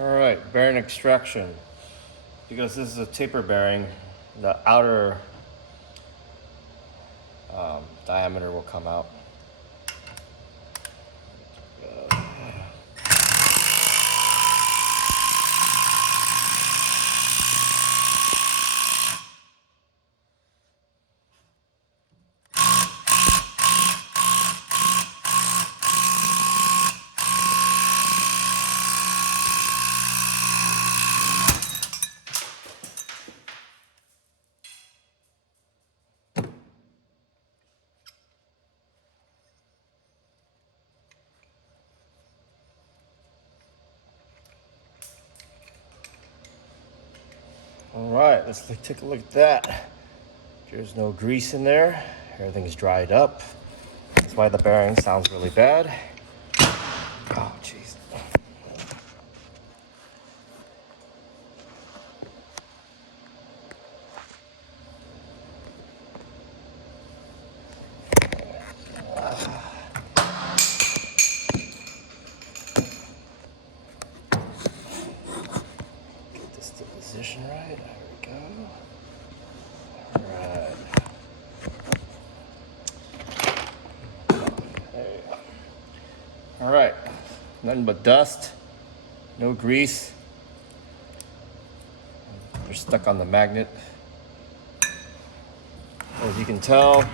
All right, bearing extraction. Because this is a taper bearing, the outer diameter will come out. All right, let's take a look at that. There's no grease in there. Everything's dried up. That's why the bearing sounds really bad. Oh, jeez. Get this to position right. There we go. All right. There you go. All right. Nothing but dust. No grease. They're stuck on the magnet. As you can tell,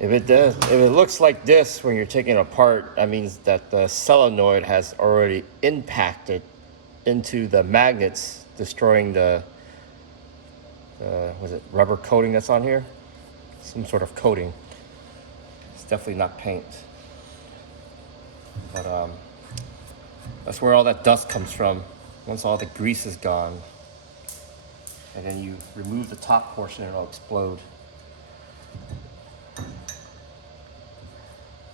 if it looks like this when you're taking it apart, that means that the solenoid has already impacted into the magnets, destroying the was it rubber coating that's on here? Some sort of coating. It's definitely not paint. But that's where all that dust comes from. Once all the grease is gone, and then you remove the top portion, it'll explode.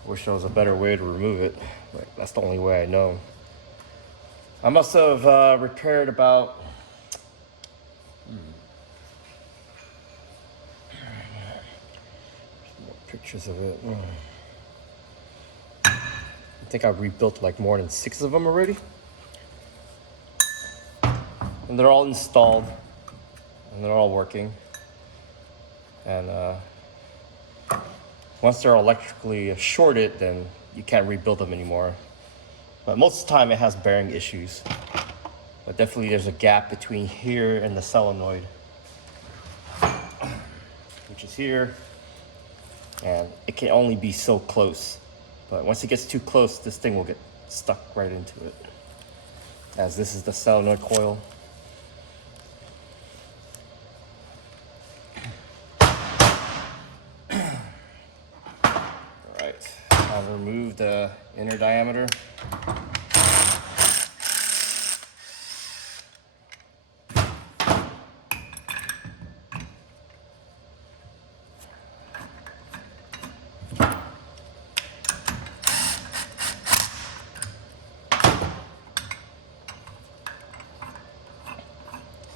Wish there was a better way to remove it, but that's the only way I know. I must have repaired about more pictures of it. I think I've rebuilt like more than 6 of them already. And they're all installed and they're all working. And once they're electrically shorted, then you can't rebuild them anymore. But most of the time it has bearing issues. But definitely there's a gap between here and the solenoid, which is here. And it can only be so close. But once it gets too close, this thing will get stuck right into it. As this is the solenoid coil. I'll remove the inner diameter.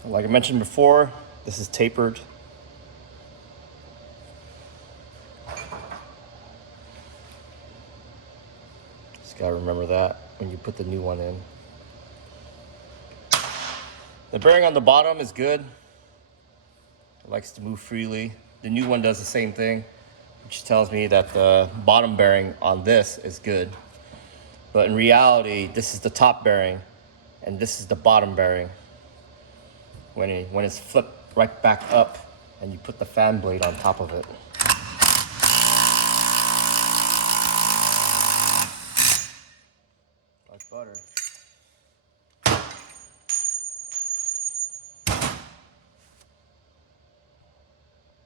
Like I mentioned before, this is tapered. Gotta remember that when you put the new one in. The bearing on the bottom is good. It likes to move freely. The new one does the same thing, which tells me that the bottom bearing on this is good. But in reality, this is the top bearing and this is the bottom bearing. When it's flipped right back up and you put the fan blade on top of it.